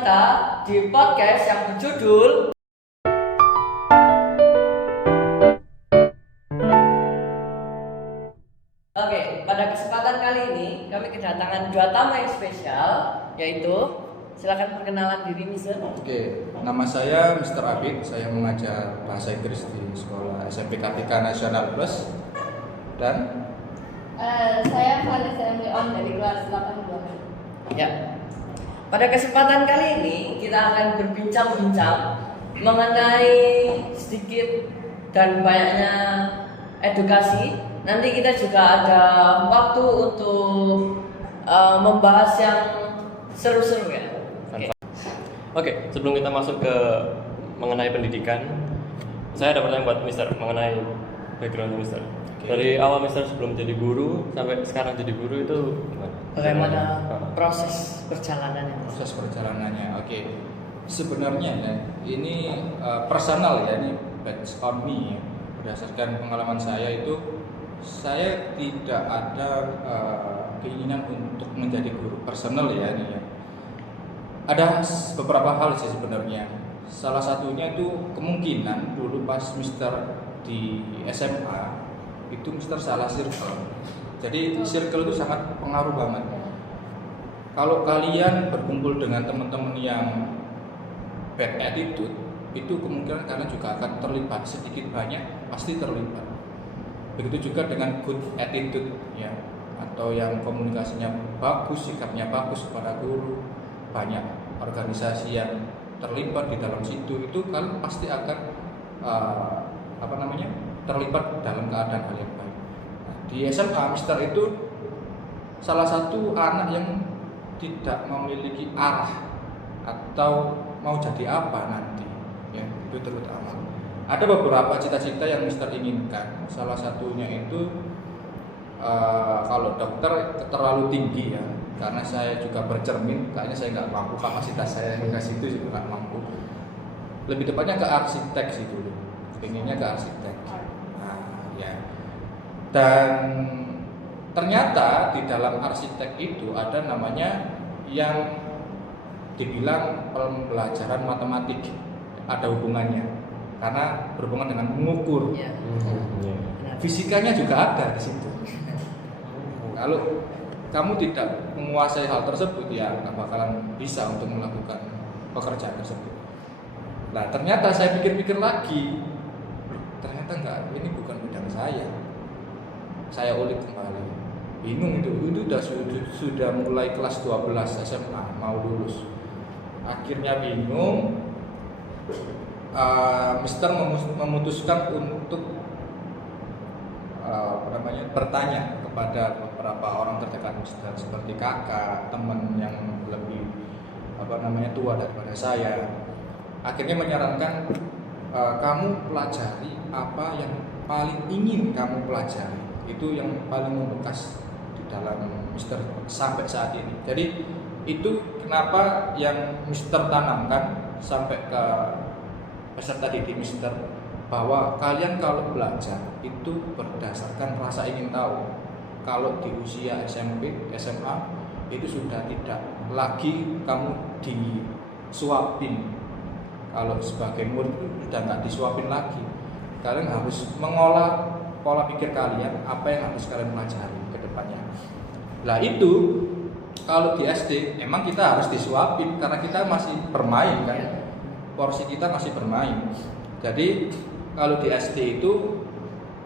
kita di podcast yang berjudul Oke, pada kesempatan kali ini kami kedatangan dua tamu yang spesial, yaitu silakan perkenalan diri Mister. Oke, nama saya Mr. Abid. Saya mengajar bahasa Inggris di sekolah SMP KTK Nasional Plus. Dan Saya Vanessa Emilion dari kelas 82. Ya. Pada kesempatan kali ini kita akan berbincang-bincang mengenai sedikit dan banyaknya edukasi. Nanti kita juga ada waktu untuk membahas yang seru-seru ya. Oke, sebelum kita masuk ke mengenai pendidikan, saya ada pertanyaan buat Mister mengenai background Mister. Dari awal Mister sebelum jadi guru sampai sekarang jadi guru itu gimana? Bagaimana proses perjalanannya? proses perjalanannya, oke. Sebenarnya ya, ini personal ya, ini based on me. Berdasarkan pengalaman saya itu, saya tidak ada keinginan untuk menjadi guru personal ya ini ya. Ada beberapa hal sih sebenarnya. Salah satunya itu kemungkinan dulu pas Mister di SMA itu Mister salah circle. Jadi circle itu sangat pengaruh banget. Kalau kalian berkumpul dengan teman-teman yang bad attitude, itu kemungkinan kalian juga akan terlibat sedikit banyak, pasti terlibat. Begitu juga dengan good attitude ya, atau yang komunikasinya bagus, sikapnya bagus kepada guru, banyak organisasi yang terlibat di dalam situ, itu kalian pasti akan terlibat dalam keadaan hal yang baik. Nah, di SMA Mister itu salah satu anak yang tidak memiliki arah atau mau jadi apa nanti ya, itu terutama. Ada beberapa cita-cita yang Mister inginkan. Salah satunya itu kalau dokter terlalu tinggi ya, karena saya juga bercermin, kayaknya saya nggak mampu, kapasitas saya yang ke situ juga nggak mampu. Lebih tepatnya ke arsitek sih dulu, pengennya ke arsitek. Nah, ya. Dan ternyata di dalam arsitek itu ada namanya yang dibilang pembelajaran matematik, ada hubungannya, karena berhubungan dengan mengukur. Ya. Fisikanya juga ada di situ. Kalau kamu tidak menguasai hal tersebut, ya nggak bakalan bisa untuk melakukan pekerjaan tersebut. Nah, ternyata saya pikir-pikir lagi, ternyata enggak, ini bukan bidang saya. Saya ulik kembali, bingung itu sudah mulai kelas 12 SMA mau lulus. Akhirnya bingung, Mister memutuskan untuk bertanya kepada beberapa orang terdekat Mister, seperti kakak, teman yang lebih tua daripada saya. Akhirnya menyarankan, kamu pelajari apa yang paling ingin kamu pelajari, itu yang paling membekas di dalam Mister sampai saat ini. Jadi itu kenapa yang Mister tanamkan sampai ke peserta didik Mister, bahwa kalian kalau belajar itu berdasarkan rasa ingin tahu. Kalau di usia SMP, SMA itu sudah tidak lagi kamu disuapin. Kalau sebagai murid itu sudah nggak disuapin lagi. Kalian harus mengolah pola pikir kalian, apa yang harus kalian pelajari ke depannya. Nah itu kalau di SD emang kita harus disuapin karena kita masih bermain kan. Porsi kita masih bermain. Jadi kalau di SD itu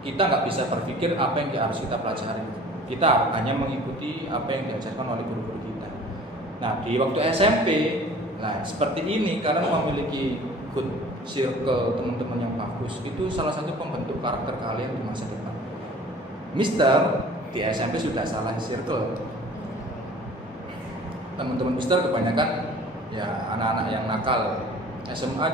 kita nggak bisa berpikir apa yang harus kita pelajari. Kita hanya mengikuti apa yang diajarkan oleh guru-guru kita. Nah di waktu SMP, nah seperti ini, kalian memiliki good circle, teman-teman yang bagus, itu salah satu pembentuk karakter kalian di masa depan. Mister di SMP sudah salah circle. Teman-teman Mister kebanyakan ya anak-anak yang nakal. SMA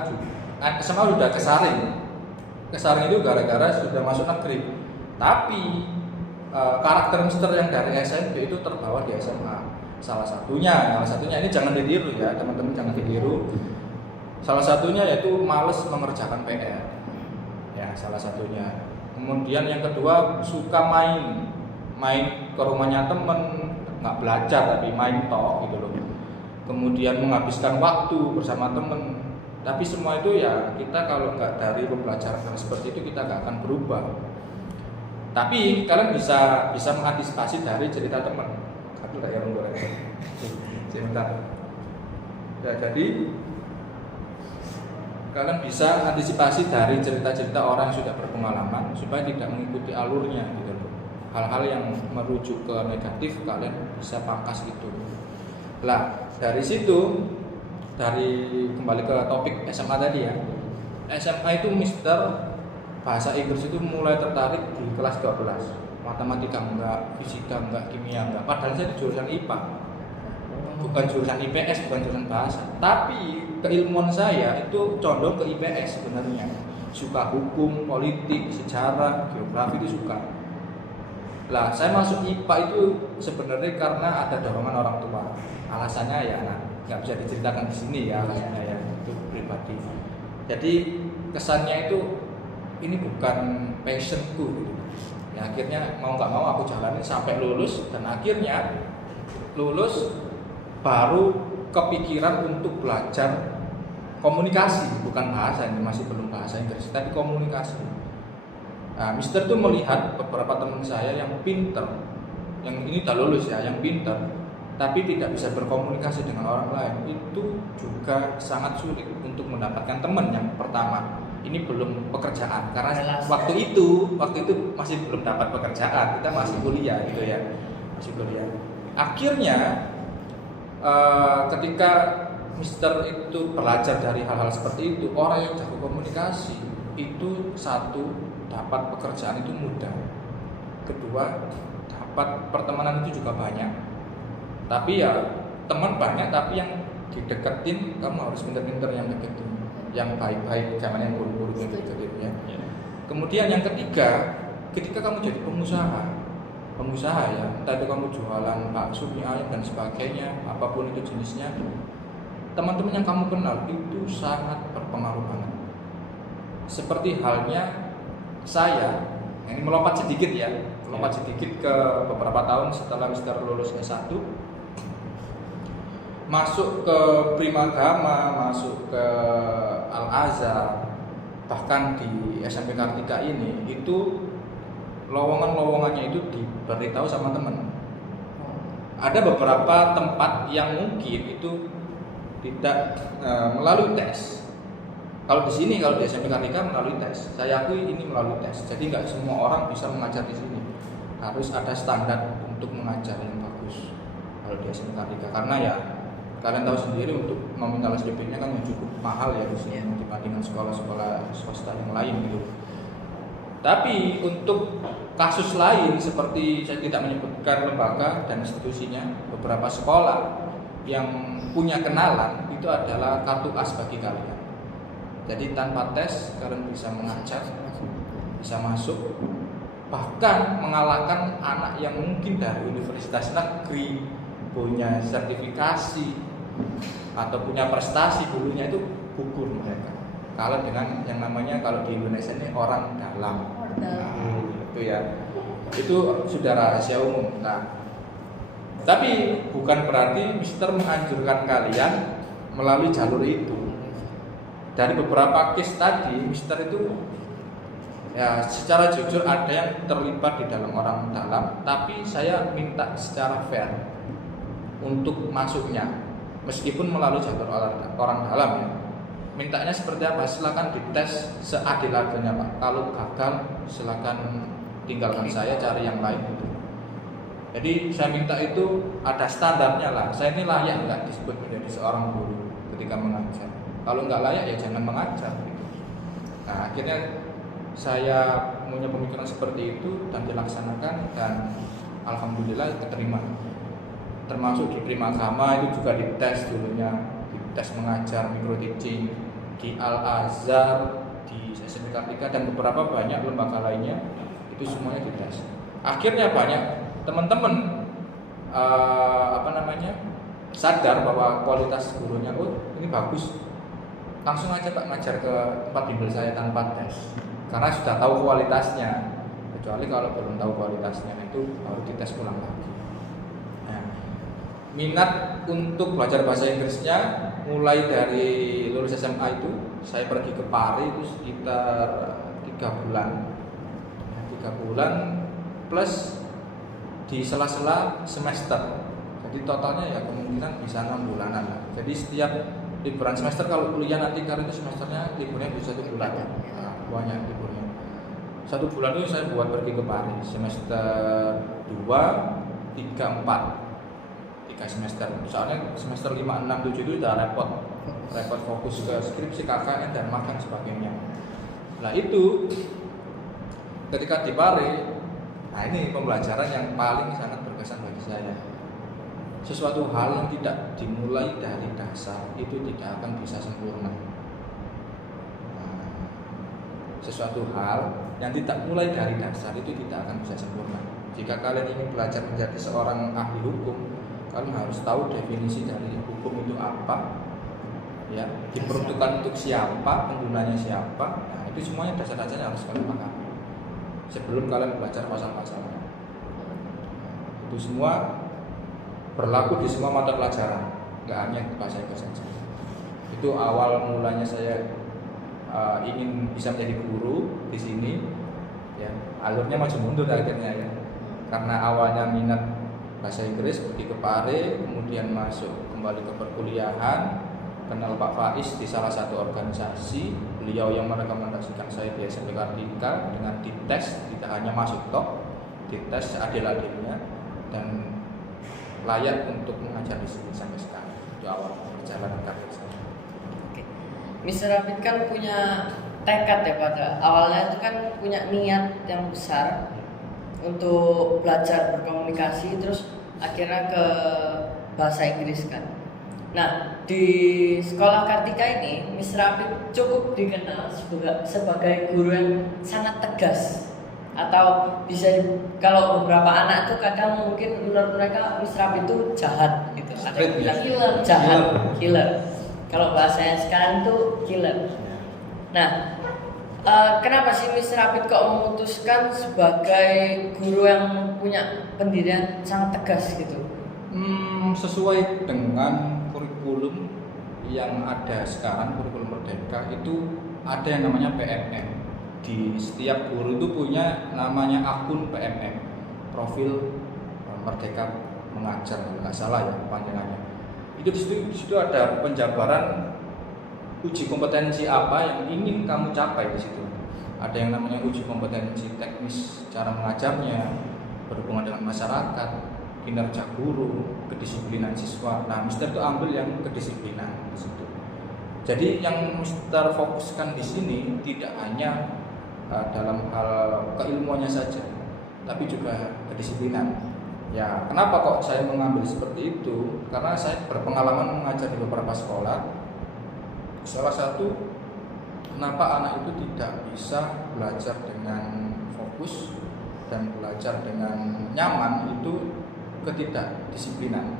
sudah kesaring itu gara-gara sudah masuk negeri. Tapi karakter Mister yang dari SMP itu terbawa di SMA. Salah satunya ini jangan ditiru ya teman-teman, jangan ditiru. Salah satunya yaitu malas mengerjakan PR. Ya salah satunya. Kemudian yang kedua suka main ke rumahnya temen, nggak belajar tapi main tok gitu loh. kemudian menghabiskan waktu bersama teman. Tapi semua itu ya kita kalau nggak dari pembelajaran seperti itu kita nggak akan berubah. Tapi kalian bisa mengantisipasi dari cerita teman. Aku tak yang boleh. Sebentar. Ya, jadi kalian bisa antisipasi dari cerita-cerita orang yang sudah berpengalaman supaya tidak mengikuti alurnya gitu loh. Hal-hal yang merujuk ke negatif kalian bisa pangkas itu. Lah, dari situ kembali ke topik SMA tadi ya. SMA itu Mister bahasa Inggris itu mulai tertarik di kelas 12. Matematika enggak, fisika enggak, kimia enggak. Padahal saya di jurusan IPA. Bukan jurusan IPS, bukan jurusan bahasa. Tapi keilmuan saya itu condong ke IPS sebenarnya. Suka hukum, politik, sejarah, geografi itu suka. Lah, saya masuk IPA itu sebenarnya karena ada dorongan orang tua. Alasannya ya, nggak bisa diceritakan di sini ya alasannya ya, itu pribadi. Jadi kesannya itu ini bukan passionku gitu. Ya, akhirnya mau nggak mau aku jalanin sampai lulus dan akhirnya lulus baru kepikiran untuk belajar komunikasi, bukan bahasa, ini masih belum bahasa Inggris, tapi komunikasi. Nah, Mister tuh melihat beberapa teman saya yang pinter, yang ini udah lulus ya, yang pinter, tapi tidak bisa berkomunikasi dengan orang lain, itu juga sangat sulit untuk mendapatkan teman. Yang pertama, ini belum pekerjaan, karena waktu itu masih belum dapat pekerjaan, kita masih kuliah gitu ya, masih kuliah. Akhirnya ketika Mister itu belajar dari hal-hal seperti itu, orang yang jago komunikasi itu satu dapat pekerjaan itu mudah, kedua dapat pertemanan itu juga banyak. Tapi ya teman banyak, tapi yang dideketin kamu harus pinter-pinter yang deketin, yang baik-baik, jangan yang buruk-buruk yang deketin ya. Kemudian yang ketiga, ketika kamu jadi pengusaha ya, entah itu kamu jualan bakso, mie ayam dan sebagainya, apapun itu jenisnya, teman-teman yang kamu kenal itu sangat berpengaruh banget. Seperti halnya saya, ini melompat sedikit ke beberapa tahun setelah Mister lulus S1, masuk ke Primagama, masuk ke Al-Azhar, bahkan di SMP Kartika ini, itu lowongan-lowongannya itu diberitahu sama teman. Ada beberapa tempat yang mungkin itu tidak melalui tes. Kalau di sini, kalau di SMP Kartika melalui tes. Saya akui ini melalui tes. Jadi nggak semua orang bisa mengajar di sini. Harus ada standar untuk mengajar yang bagus. Kalau di SMP Kartika, karena ya kalian tahu sendiri untuk nominal SPP-nya kan cukup mahal ya di sini dibandingkan sekolah-sekolah swasta yang lain gitu. Tapi untuk kasus lain seperti saya tidak menyebutkan lembaga dan institusinya, beberapa sekolah yang punya kenalan itu adalah kartu as bagi kalian. Jadi tanpa tes kalian bisa mengajar, bisa masuk, bahkan mengalahkan anak yang mungkin dari universitas negeri punya sertifikasi atau punya prestasi dulunya, itu gugur mereka. Kalau dengan yang namanya kalau di Indonesia ini orang dalam. Nah, itu ya. Itu sudah rahasia umum. Nah, tapi bukan berarti Mister menganjurkan kalian melalui jalur itu. Dari beberapa case tadi, Mister itu ya secara jujur ada yang terlibat di dalam orang dalam, tapi saya minta secara fair untuk masuknya, meskipun melalui jalur orang dalam ya. Mintanya seperti apa? Silakan dites seadil-adilnya Pak. Kalau gagal silakan tinggalkan saya, cari yang lain gitu. Jadi saya minta itu ada standarnya lah. Saya ini layak nggak disebut menjadi seorang guru ketika mengajar. Kalau nggak layak ya jangan mengajar gitu. Nah, akhirnya saya punya pemikiran seperti itu dan dilaksanakan, dan alhamdulillah keterima. Termasuk di Primagama itu juga dites dulunya, dites mengajar micro teaching, di Al-Azhar, di SMP Kartika dan beberapa banyak lembaga lainnya, itu semuanya dites. Akhirnya banyak teman-teman sadar bahwa kualitas gurunya, oh ini bagus, langsung aja Pak ngajar ke tempat bimbel saya tanpa tes, karena sudah tahu kualitasnya. Kecuali kalau belum tahu kualitasnya itu baru dites ulang lagi. Nah, minat untuk belajar bahasa Inggrisnya mulai dari lulus SMA itu saya pergi ke Pare itu sekitar 3 bulan. 3 bulan plus di sela-sela semester. Jadi totalnya ya kemungkinan bisa 6 bulanan lah. Jadi setiap liburan semester kalau kuliah nanti kalau itu semesternya liburnya bisa 1 bulan. Nah, banyak liburnya. 1 bulan itu saya buat pergi ke Paris semester 2, 3, 4. 3 semester. Soalnya semester 5, 6, 7 itu udah repot fokus ke skripsi, KKN dan magang sebagainya. Nah itu ketika di Paris, nah ini pembelajaran yang paling sangat berkesan bagi saya. Sesuatu hal yang tidak dimulai dari dasar itu tidak akan bisa sempurna. Sesuatu hal yang tidak mulai dari dasar itu tidak akan bisa sempurna. Jika kalian ingin belajar menjadi seorang ahli hukum, kalian harus tahu definisi dari hukum itu apa, ya, diperuntukkan untuk siapa, penggunanya siapa. Nah, itu semuanya dasar-dasarnya harus kalian pahami sebelum kalian belajar pasal-pasalnya. Itu semua berlaku di semua mata pelajaran, nggak hanya di bahasa Inggris saja. Itu awal mulanya saya ingin bisa menjadi guru di sini. Ya, alurnya maju mundur akhirnya ya. Karena awalnya minat bahasa Inggris, pergi ke Pare, kemudian masuk kembali ke perkuliahan, kenal Pak Faiz di salah satu organisasi. Beliau yang merekomendasikan saya di SMP Kartika dengan dites, tidak hanya masuk top, dites seadil-adilnya dan layak untuk mengajar di sini sampai sekarang. Itu awal perjalanan karir saya. Oke. Mr. Rapid kan punya tekad ya pada awalnya itu kan punya niat yang besar untuk belajar berkomunikasi, terus akhirnya ke bahasa Inggris kan. Nah, di sekolah Kartika ini Mr. Rapid cukup dikenal sebagai guru yang sangat tegas. Atau bisa kalau beberapa anak tuh kadang mungkin menurut mereka Mr. Rapid itu jahat gitu. Ada yang bilang Killer. jahat, killer. Kalau bahasanya sekarang tuh killer. Nah, kenapa sih Mr. Rapid kok memutuskan sebagai guru yang punya pendirian sangat tegas gitu? Sesuai dengan kurikulum yang ada sekarang, kurikulum Merdeka itu ada yang namanya PMM. Di setiap guru itu punya namanya akun PMM, profil Merdeka Mengajar, kalau nggak salah ya panggilannya. Itu di situ ada penjabaran uji kompetensi apa yang ingin kamu capai di situ. Ada yang namanya uji kompetensi teknis cara mengajarnya, berhubungan dengan masyarakat, kinerja guru, kedisiplinan siswa. Nah, Mister itu ambil yang kedisiplinan di situ. Jadi yang Mister fokuskan di sini tidak hanya dalam hal keilmuannya saja, tapi juga kedisiplinan. Ya, kenapa kok saya mengambil seperti itu? Karena saya berpengalaman mengajar di beberapa sekolah. Salah satu kenapa anak itu tidak bisa belajar dengan fokus dan belajar dengan nyaman itu ketidakdisiplinan.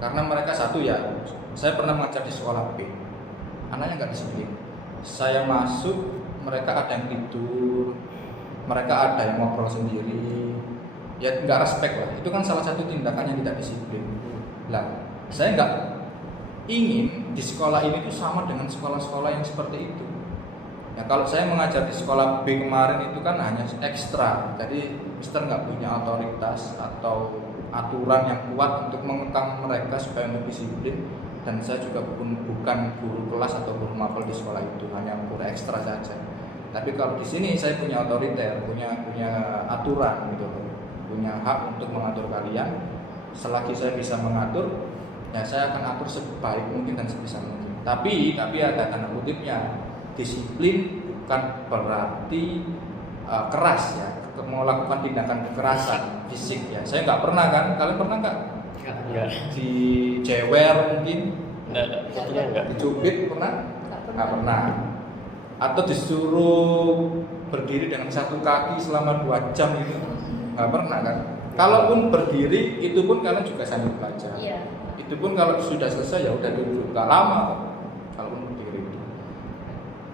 Karena mereka satu ya, saya pernah mengajar di sekolah B, anaknya nggak disiplin. Saya masuk, mereka ada yang tidur, mereka ada yang ngobrol sendiri, ya nggak respect lah. Itu kan salah satu tindakan yang tidak disiplin. Lah, saya nggak ingin di sekolah ini tuh sama dengan sekolah-sekolah yang seperti itu. Ya kalau saya mengajar di sekolah B kemarin itu kan hanya ekstra, jadi Mister nggak punya otoritas atau aturan yang kuat untuk mengekang mereka supaya lebih disiplin. Dan saya juga bukan guru kelas atau guru mapel di sekolah itu, hanya guru ekstra saja. Tapi kalau di sini saya punya otoriter, punya aturan gitu, punya hak untuk mengatur kalian. Selagi saya bisa mengatur, ya saya akan atur sebaik mungkin dan sebisa mungkin. Tapi ada tanda kutipnya. Disiplin bukan berarti keras ya, melakukan tindakan kekerasan fisik ya. Saya nggak pernah kan, kalian pernah nggak? Enggak. Dijewer mungkin? Enggak. Dicubit pernah? Nggak pernah. Atau disuruh berdiri dengan satu kaki selama 2 jam itu? Nggak pernah kan? Kalaupun berdiri, itu pun kalian juga sambil belajar. Iya. Itu pun kalau sudah selesai ya udah duduk, nggak lama kok. Kalaupun berdiri itu.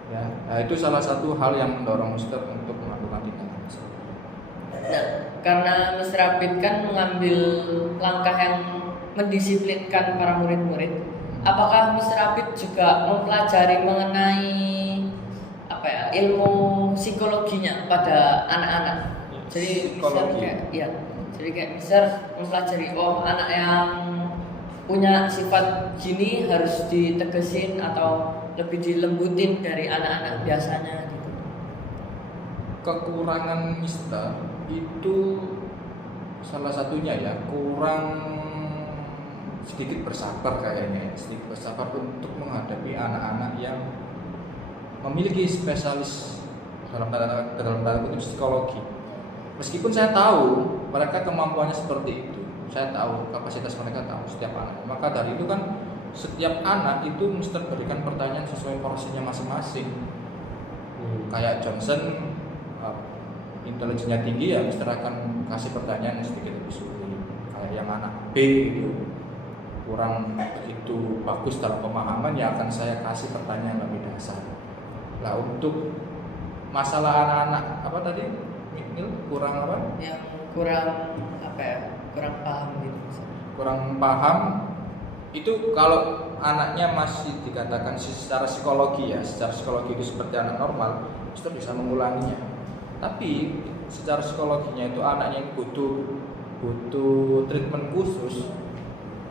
Ya, nah, itu salah satu hal yang mendorong Mister untuk melakukan tindakan. Nah, karena Mr. Rapid kan mengambil langkah yang mendisiplinkan para murid-murid, apakah Mr. Abid juga mempelajari mengenai apa ya, ilmu psikologinya pada anak-anak? Jadi Mr. Psikologi. Jadi kayak Mr. mempelajari anak yang punya sifat gini harus ditegesin atau lebih dilembutin dari anak-anak biasanya gitu. Kekurangan Mister itu salah satunya ya kurang sedikit bersabar kayaknya, sedikit bersabar untuk menghadapi anak-anak yang memiliki spesialis dalam tanda kutip psikologi. Meskipun saya tahu mereka kemampuannya seperti itu, saya tahu kapasitas mereka, tahu setiap anak. Maka dari itu kan setiap anak itu mesti berikan pertanyaan sesuai porsinya masing-masing. Kayak Johnson intelijennya tinggi ya Mister akan kasih pertanyaan yang sedikit lebih sulit. Kayak yang anak B itu kurang begitu bagus dalam pemahaman ya akan saya kasih pertanyaan lebih dasar. Lah untuk masalah anak-anak apa tadi? Kurang apa? Yang kurang apa ya? Kurang paham gitu. Kurang paham itu kalau anaknya masih dikatakan secara psikologi ya, secara psikologi itu seperti anak normal, Mister bisa mengulanginya. Tapi secara psikologinya itu anaknya yang butuh treatment khusus,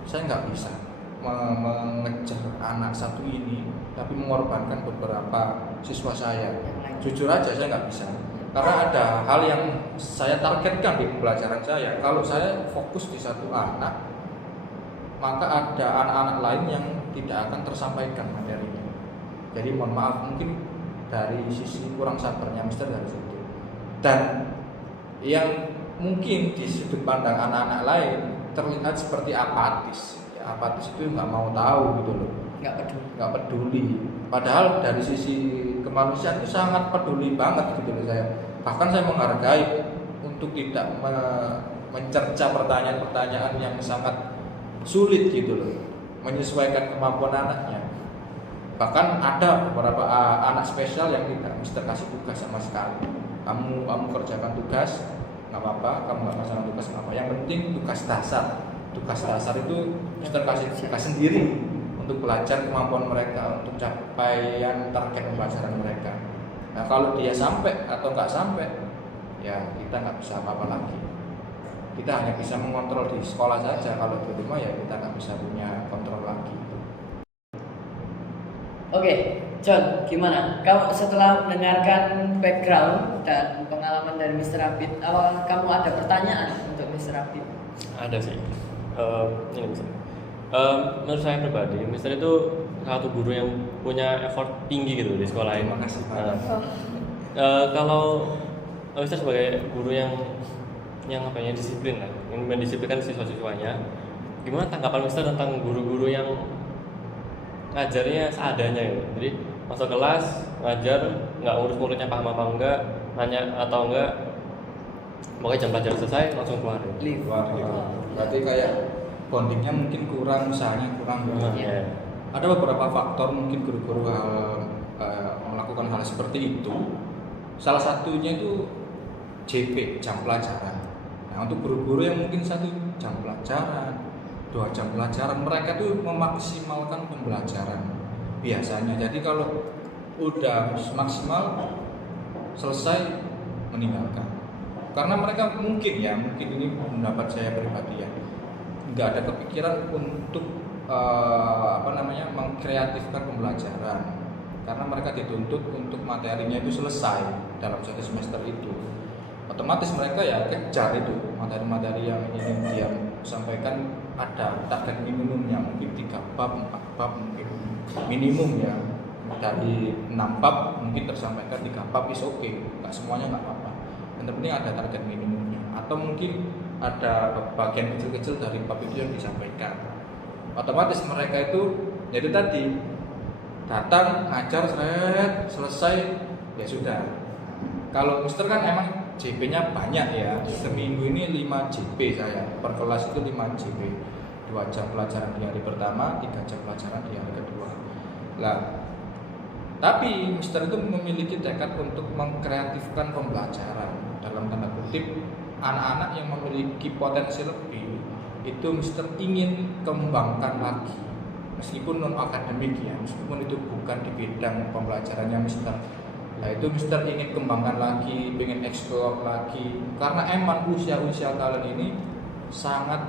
saya nggak bisa mengejar anak satu ini, tapi mengorbankan beberapa siswa saya. Jujur aja saya nggak bisa, karena ada hal yang saya targetkan di pembelajaran saya. Kalau saya fokus di satu anak, maka ada anak-anak lain yang tidak akan tersampaikan materinya. Jadi mohon maaf mungkin dari sisi kurang sabarnya Mister dari situ. Dan yang mungkin di sudut pandang anak-anak lain terlihat seperti apatis. Ya, apatis itu nggak mau tahu gitu loh. Nggak peduli. Padahal dari sisi kemanusiaan itu sangat peduli banget gitu loh saya. Bahkan saya menghargai untuk tidak mencerca pertanyaan-pertanyaan yang sangat sulit gitu loh, menyesuaikan kemampuan anaknya. Bahkan ada beberapa anak spesial yang tidak Mister kasih tugas sama sekali. Kamu kerjakan tugas nggak apa-apa, kamu nggak kerjakan tugas nggak apa. Yang penting tugas dasar itu Mister kasih tugas sendiri untuk belajar kemampuan mereka, untuk capaian target pembelajaran mereka. Nah kalau dia sampai atau nggak sampai, ya kita nggak bisa apa-apa lagi. Kita hanya bisa mengontrol di sekolah saja. Kalau di rumah ya kita nggak bisa punya kontrol lagi. Oke, John, gimana? Kamu setelah mendengarkan background dan pengalaman dari Mr. Abid, awal kamu ada pertanyaan untuk Mr. Abid? Ada sih. Ini bisa. Menurut saya pribadi, Mister itu satu guru yang punya effort tinggi gitu di sekolah ini. Terima kasih Pak. Kalau Mister sebagai guru yang apa ya, disiplin lah, yang mendisiplinkan siswa-siswanya, gimana tanggapan Mister tentang guru-guru yang ngajarnya seadanya gitu? Jadi masuk kelas ngajar nggak ngurus muridnya paham apa enggak, nanya atau enggak, pokoknya jam pelajaran selesai langsung keluar. Keluar gitu. Berarti kayak bondingnya mungkin kurang, usahanya kurang. Iya. Ada beberapa faktor mungkin guru-guru melakukan hal seperti itu. Salah satunya itu JP, jam pelajaran. Nah untuk guru-guru yang mungkin 1 jam pelajaran, 2 jam pelajaran, mereka tuh memaksimalkan pembelajaran biasanya. Jadi kalau udah maksimal selesai meninggalkan. Karena mereka mungkin ini pendapat saya pribadi ya, nggak ada kepikiran untuk mengkreatifkan pembelajaran. Karena mereka dituntut untuk materinya itu selesai dalam 1 semester itu. Otomatis mereka ya kejar itu materi-materi yang ingin dia sampaikan, ada target minimumnya, mungkin 3 bab, 4 bab mungkin minimum ya. Dari 6 bab mungkin tersampaikan 3 bab is oke, nggak semuanya nggak apa-apa. Yang penting ada target minimumnya, atau mungkin ada bagian kecil-kecil dari bab itu yang disampaikan. Otomatis mereka itu jadi tadi datang ngajar selesai ya sudah. Kalau Mister kan emang JP-nya banyak ya, seminggu ini 5 JP saya, per kelas itu 5 JP, 2 jam pelajaran di hari pertama, 3 jam pelajaran di hari kedua. Lah, tapi Mister itu memiliki tekad untuk mengkreatifkan pembelajaran, dalam tanda kutip anak-anak yang memiliki potensi lebih itu Mister ingin kembangkan lagi, meskipun non akademik ya, meskipun itu bukan di bidang pembelajarannya Mister. Nah itu Mister ingin kembangkan lagi, ingin explore lagi, karena emang usia-usia kalian ini sangat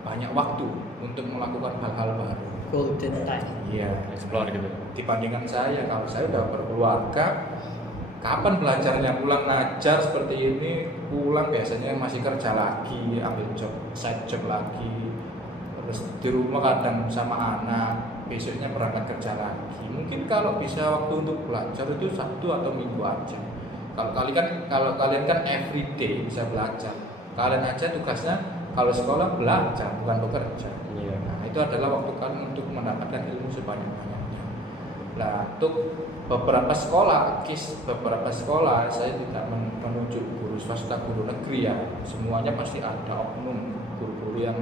banyak waktu untuk melakukan hal-hal baru. Golden time. Iya, Explore gitu. dibandingkan saya, kalau saya udah berkeluarga, kapan belajarnya? Pulang ngajar seperti ini, pulang biasanya masih kerja lagi, ambil job, side job lagi, terus di rumah kadang sama anak, besoknya berangkat kerja lagi. Mungkin kalau bisa waktu untuk belajar itu Sabtu atau Minggu aja. Kalau kalian kan everyday bisa belajar. Kalian aja tugasnya kalau sekolah belajar bukan bekerja. Iya. Nah, itu adalah waktu kalian untuk mendapatkan ilmu sebanyak-banyaknya. Nah, untuk beberapa sekolah saya tidak menunjuk guru swasta, guru negeri ya. Semuanya pasti ada oknum guru-guru yang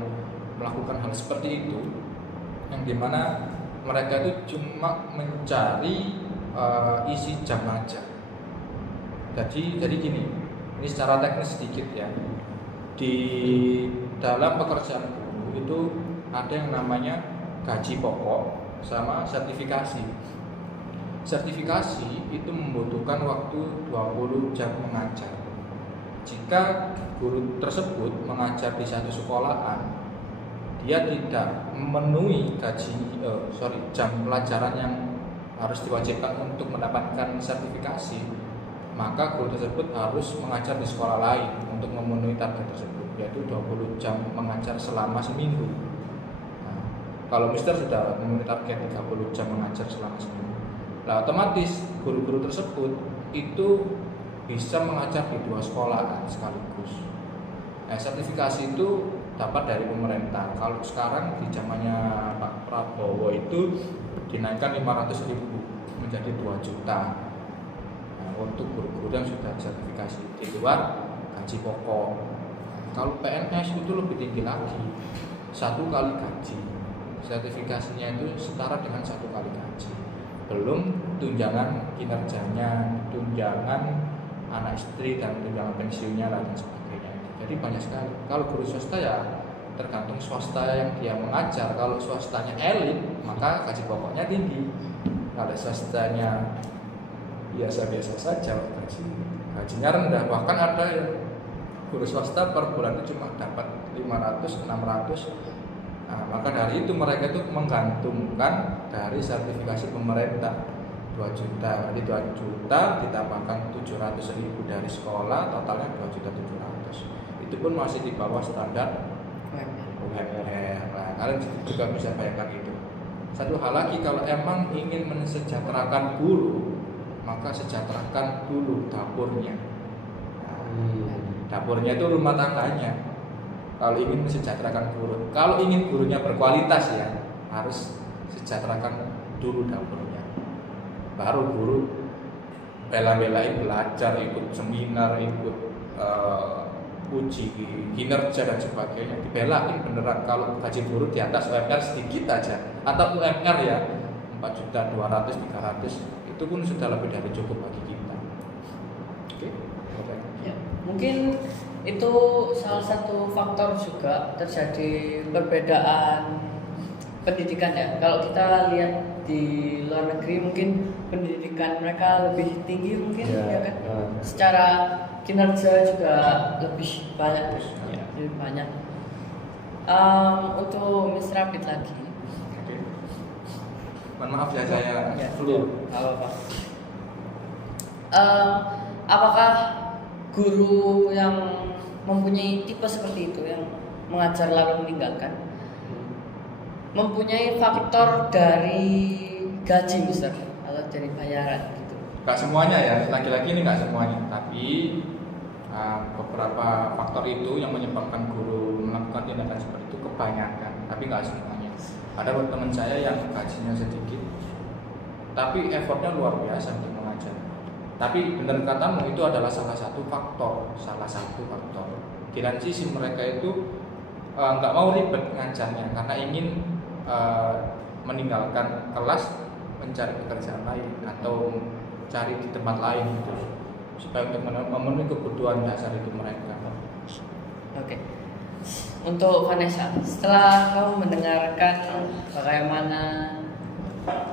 melakukan hal seperti itu, yang dimana mereka itu cuma mencari isi jam aja. Jadi gini, ini secara teknis sedikit ya. Di dalam pekerjaan guru itu ada yang namanya gaji pokok sama sertifikasi. Sertifikasi itu membutuhkan waktu 20 jam mengajar. Jika guru tersebut mengajar di satu sekolahan, dia tidak memenuhi jam pelajaran yang harus diwajibkan untuk mendapatkan sertifikasi, maka guru tersebut harus mengajar di sekolah lain untuk memenuhi target tersebut, yaitu 20 jam mengajar selama seminggu. Nah, kalau Mister sudah memenuhi target 30 jam mengajar selama seminggu, nah otomatis guru-guru tersebut itu bisa mengajar di 2 sekolah sekaligus. Nah, sertifikasi itu dapat dari pemerintah. Kalau sekarang di zamannya Pak Prabowo itu dinaikkan 500.000 menjadi 2 juta. Nah, untuk guru-guru yang sudah sertifikasi di luar gaji pokok. Kalau PNS itu lebih tinggi lagi, 1 kali gaji. Sertifikasinya itu setara dengan 1 kali gaji. Belum tunjangan kinerjanya, tunjangan anak istri dan tunjangan pensiunnya dan sebagainya. Jadi banyak sekali. Kalau guru swasta ya tergantung swasta yang dia mengajar. Kalau swastanya elit, maka gaji pokoknya tinggi. Kalau swastanya biasa-biasa saja, gajinya rendah. Bahkan ada yang guru swasta per bulan itu cuma dapat 500, 600. Nah, maka dari itu mereka itu menggantungkan dari sertifikasi pemerintah 2 juta. Jadi 2 juta ditambahkan 700.000 dari sekolah, totalnya 2.700.000. Itu pun masih di bawah standar UMR. Nah, kalian juga bisa bayangkan itu. Satu hal lagi, kalau emang ingin mensejahterakan guru, maka sejahterakan dulu dapurnya. Nah, dapurnya itu rumah tangganya. Kalau ingin mensejahterakan guru, kalau ingin gurunya berkualitas ya, harus sejahterakan dulu dapurnya. Baru guru bela-belain belajar, ikut seminar, ikut uji kinerja dan sebagainya, dibelain beneran. Kalau gaji guru di atas UMR sedikit aja, atau UMR ya 4.200.000, 300, itu pun sudah lebih dari cukup bagi kita. Oke. Ya, mungkin itu salah satu faktor juga terjadi perbedaan pendidikan ya. Kalau kita lihat di luar negeri mungkin pendidikan mereka lebih tinggi mungkin ya kan. Secara kinerja juga lebih banyak ya, lebih banyak. Untuk Mr. Rapid lagi. Oke. Mohon maaf ya saya flu. Apa? Apakah guru yang mempunyai tipe seperti itu yang mengajar lalu meninggalkan mempunyai faktor dari gaji misalnya atau dari bayaran gitu? Gak semuanya ya, lagi-lagi ini gak semuanya, tapi beberapa faktor itu yang menyebabkan guru melakukan tindakan seperti itu kebanyakan, tapi gak semuanya. Ada teman saya yang gajinya sedikit, tapi effortnya luar biasa untuk mengajar. Tapi benar katamu itu adalah salah satu faktor. Di lain sisi mereka itu nggak mau ribet ngajarnya karena ingin meninggalkan kelas, mencari pekerjaan lain atau cari di tempat lain gitu, supaya untuk memenuhi kebutuhan dasar itu mereka. Oke. untuk Vanessa, setelah kamu mendengarkan bagaimana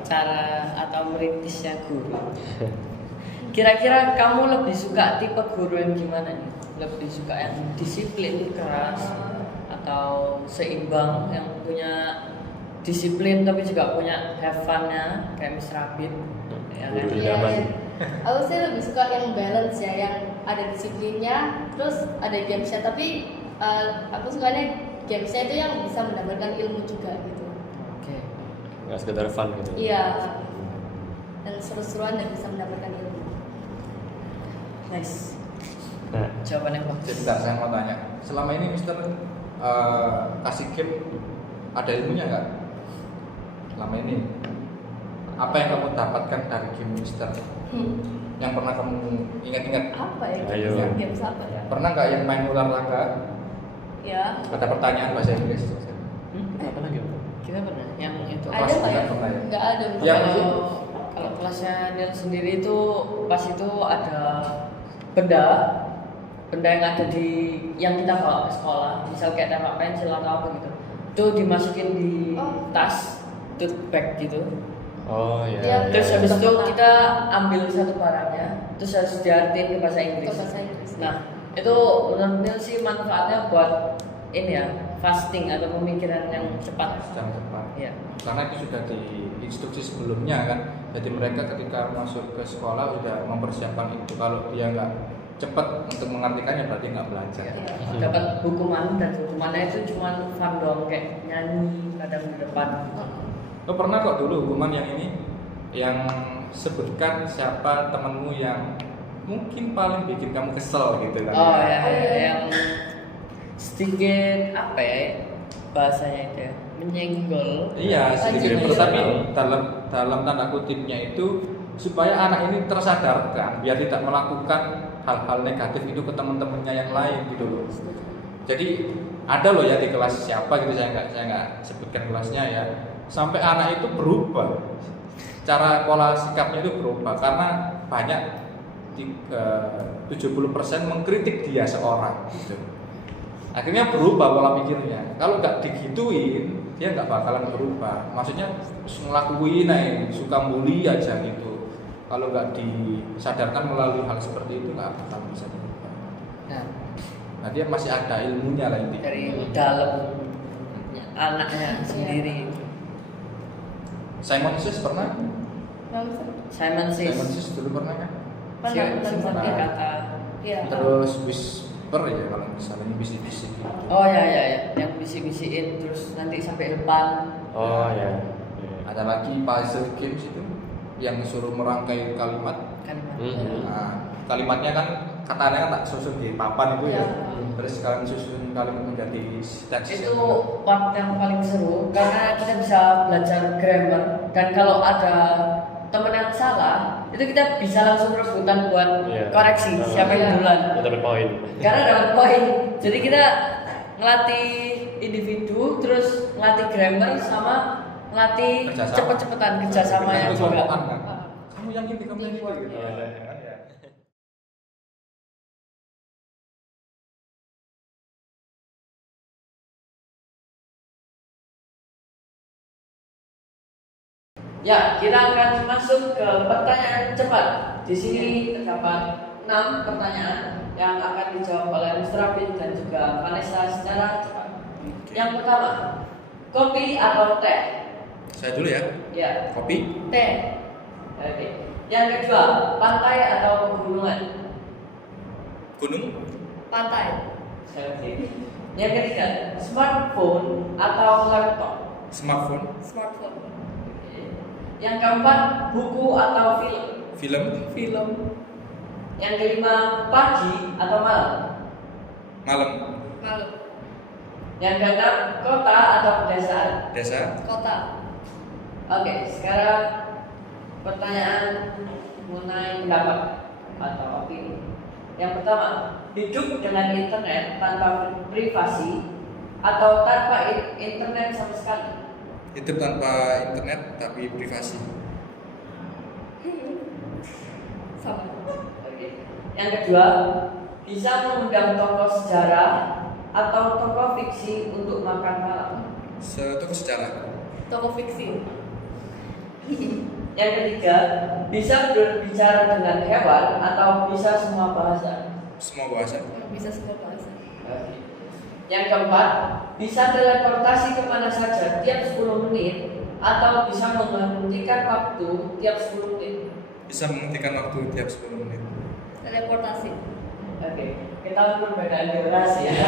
cara atau merintisnya guru, kira-kira kamu lebih suka tipe guru yang gimana nih? Lebih suka yang disiplin keras atau seimbang yang punya disiplin tapi juga punya have fun-nya kayak Miss Rabit? Ya kan? Guru Iya, idaman. iya. Aku sih lebih suka yang balance ya, yang ada disiplinnya, terus ada gamesnya. Tapi aku sukanya gamesnya itu yang bisa mendapatkan ilmu juga gitu. Oke. Nggak sekedar fun gitu. Iya. Dan seru-seruan dan bisa mendapatkan ilmu. Nice. Nah, Jawabannya bagus. Jadi bentar, saya mau tanya, selama ini Mister kasih game ada ilmunya nggak? Selama ini apa yang kamu dapatkan dari game Mister? Yang pernah kamu ingat-ingat? Apa ya? Ayo. Games apa ya? Pernah nggak yang main ular tangga? Ya. Ada pertanyaan bahasa Inggris. apa lagi? Kita pernah yang itu. Kelas Ada nggak ya? sembilan pernah ya? Nggak ada. Yang Kalau kelasnya Nil sendiri itu pas itu ada benda yang ada di yang kita bawa ke sekolah, misal kayak tembak pensil atau apa gitu, itu dimasukin di tas tote bag gitu. Oh iya. Iya, Terus iya. habis itu kita ambil satu barangnya, terus harus diartiin ke bahasa Inggris. Ke bahasa Inggris. Nah itu menurut Nil sih manfaatnya buat ini ya, fasting atau pemikiran yang cepat. Jam cepat. Iya. Karena itu sudah di instruksi sebelumnya kan. Jadi mereka ketika masuk ke sekolah sudah mempersiapkan itu. Kalau dia nggak cepat untuk mengartikannya berarti nggak belajar. Iya. Dapat hukuman dan hukumannya itu cuma fun doang kayak nyanyi kadang di depan. Lo pernah kok dulu hukuman yang ini, yang sebutkan siapa temenmu yang mungkin paling bikin kamu kesel gitu kan? Oh ya, Oh, iya. yang sedikit apa ya bahasanya itu ya, menyenggol. Iya, sedikit Anjing. tapi dalam tanda kutipnya itu supaya anak ini tersadarkan biar tidak melakukan hal-hal negatif itu ke teman-temannya yang lain gitu loh. Jadi ada loh ya di kelas siapa gitu, saya nggak sebutkan kelasnya ya, sampai anak itu berubah, cara pola sikapnya itu berubah karena banyak 70% mengkritik dia seorang gitu. Akhirnya berubah pola pikirnya. Kalau nggak digituin, dia nggak bakalan berubah. Maksudnya ngelakuin aja, suka bully aja gitu. Kalau nggak disadarkan melalui hal seperti itu, nggak bakal bisa berubah. Nah dia masih ada ilmunya lah intinya. Dari dalam anaknya sendiri. Simon Says pernah? Simon Says. Simon Says dulu pernah kan? Simon Pernah. kata. Iya. Terus Whisper ya kalau misalnya bisik-bisik gitu. Oh ya, yang bisik-bisikin terus nanti sampai depan. Oh ya. Ada lagi puzzle games itu yang suruh merangkai kalimat. Kalimat. Nah, kalimatnya kan katanya kan tak susun di papan itu ya. Iya. Terus kalian susun kalimat menjadi teks. Itu part yang paling seru karena kita bisa belajar grammar dan kalau ada teman yang salah itu kita bisa langsung rebutan buat Iya. koreksi siapa yang duluan. Kita dapat poin. Karena dapat poin. Jadi kita ngelatih individu, terus ngelatih grammar sama ngelatih Kerjasama. cepet-cepetan kerjasamanya Itu juga. kelompokan kan? Kamu yang ini, kamu yang ini gitu. Iya. Ya. Ya, kita akan masuk ke pertanyaan cepat. Di sini terdapat 6 pertanyaan yang akan dijawab oleh Mr. Rabin dan juga Vanessa secara cepat. Yang pertama, kopi atau teh? Saya dulu ya. Ya, Kopi, Teh. oke. Yang kedua, pantai atau pegunungan? gunung, Pantai. Oke. Yang ketiga, smartphone atau laptop? smartphone, Smartphone. Yang keempat, buku atau film? film, Film. Yang kelima, pagi atau malam? malam, Malu. Yang keenam, kota atau pedesaan? desa, Kota. Oke, sekarang pertanyaan mengenai pendapat atau opini. Yang pertama, hidup dengan internet tanpa privasi atau tanpa internet sama sekali? hidup tanpa internet tapi privasi. Sama. Oke. Yang kedua, bisa mengundang tokoh sejarah atau tokoh fiksi untuk makan malam? Tokoh sejarah. Toko fiksi. Yang ketiga, bisa berbicara dengan hewan atau bisa semua bahasa? Semua bahasa. Bisa semua bahasa. Yang keempat, bisa teleportasi kemana saja tiap 10 menit atau bisa menghentikan waktu tiap 10 menit. Bisa menghentikan waktu tiap 10 menit. Teleportasi. Oke, kita perbedaan durasi ya.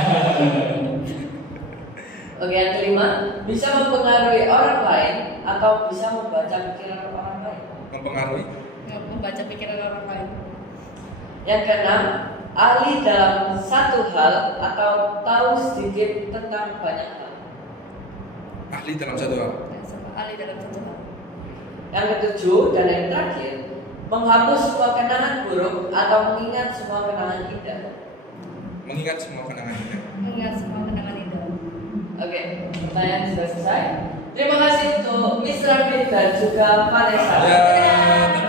Oke, yang kelima, bisa mempengaruhi orang lain atau bisa membaca pikiran orang lain. Mempengaruhi. Membaca pikiran orang lain. Yang keenam, ahli dalam satu hal atau tahu sedikit tentang banyak hal. Ahli dalam satu hal. Ahli dalam satu hal. Yang ketujuh dan yang terakhir, menghapus semua kenangan buruk atau mengingat semua kenangan indah. Mengingat semua kenangan indah. Mengingat semua kenangan indah. Oke, pertanyaan sudah selesai. Terima kasih untuk Miss Rafi dan juga Vanessa. Ya,